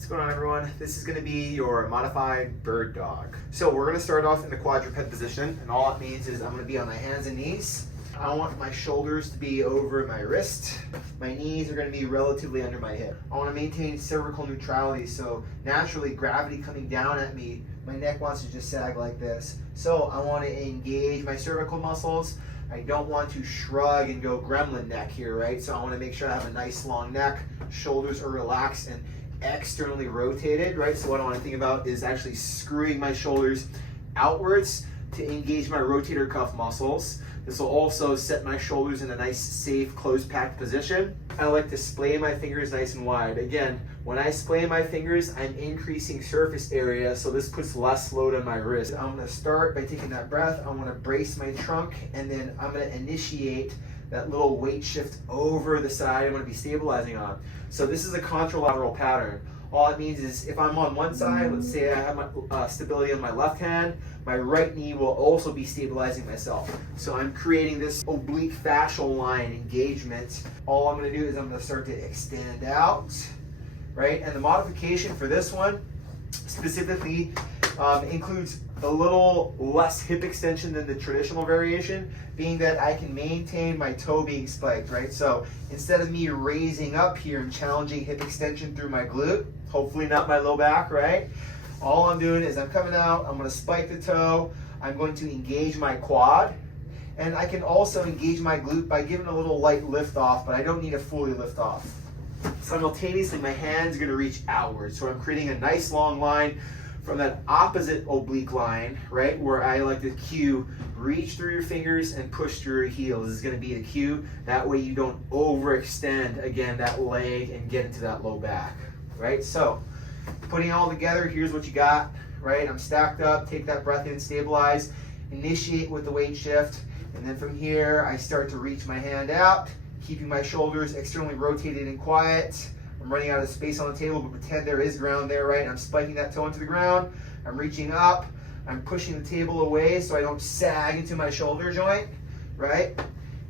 What's going on, everyone? This is going to be your modified bird dog. So we're going to start off in the quadruped position, and all it means is I'm going to be on my hands and knees. I want my shoulders to be over my wrist. My knees are going to be relatively under my hip. I want to maintain cervical neutrality, so naturally gravity coming down at me, my neck wants to just sag like this. So I want to engage my cervical muscles. I don't want to shrug and go gremlin neck here, right? So I want to make sure I have a nice long neck, shoulders are relaxed and externally rotated, right? So what I want to think about is actually screwing my shoulders outwards to engage my rotator cuff muscles. This will also set my shoulders in a nice, safe, closed packed position. I like to splay my fingers nice and wide. Again, when I splay my fingers, I'm increasing surface area, so this puts less load on my wrist. I'm gonna start by taking that breath. I wanna brace my trunk, and then I'm gonna initiate that little weight shift over the side I'm gonna be stabilizing on. So this is a contralateral pattern. All it means is if I'm on one side, let's say I have my stability on my left hand, my right knee will also be stabilizing myself. So I'm creating this oblique fascial line engagement. All I'm gonna do is I'm gonna start to extend out, right? And the modification for this one specifically includes a little less hip extension than the traditional variation, being that I can maintain my toe being spiked, right? So instead of me raising up here and challenging hip extension through my glute, hopefully not my low back, right? All I'm doing is I'm coming out, I'm gonna spike the toe, I'm going to engage my quad, and I can also engage my glute by giving a little light lift off, but I don't need a fully lift off. Simultaneously, my hand's gonna reach outwards, so I'm creating a nice long line from that opposite oblique line, right, where I like to cue, reach through your fingers and push through your heels. This is gonna be the cue. That way you don't overextend, again, that leg and get into that low back, right? So, putting it all together, here's what you got, right? I'm stacked up, take that breath in, stabilize, initiate with the weight shift, and then from here, I start to reach my hand out, keeping my shoulders externally rotated and quiet. I'm running out of space on the table, but pretend there is ground there, right? I'm spiking that toe into the ground. I'm reaching up. I'm pushing the table away so I don't sag into my shoulder joint, right?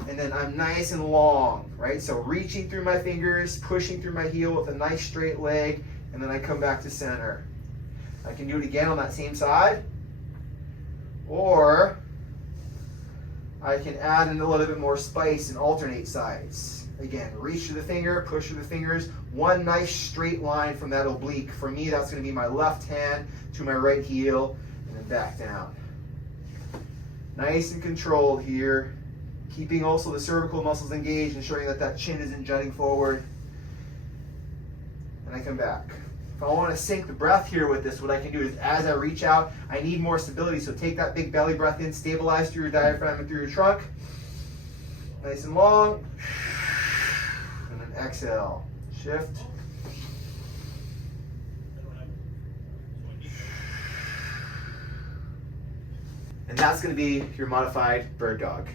And then I'm nice and long, right? So reaching through my fingers, pushing through my heel with a nice straight leg, and then I come back to center. I can do it again on that same side, or I can add in a little bit more spice and alternate sides. Again, reach through the finger, push through the fingers, one nice straight line from that oblique. For me, that's gonna be my left hand to my right heel, and then back down. Nice and controlled here, keeping also the cervical muscles engaged, ensuring that that chin isn't jutting forward. And I come back. If I wanna sync the breath here with this, what I can do is as I reach out, I need more stability, so take that big belly breath in, stabilize through your diaphragm and through your trunk. Nice and long. And then exhale, shift. And that's gonna be your modified bird dog.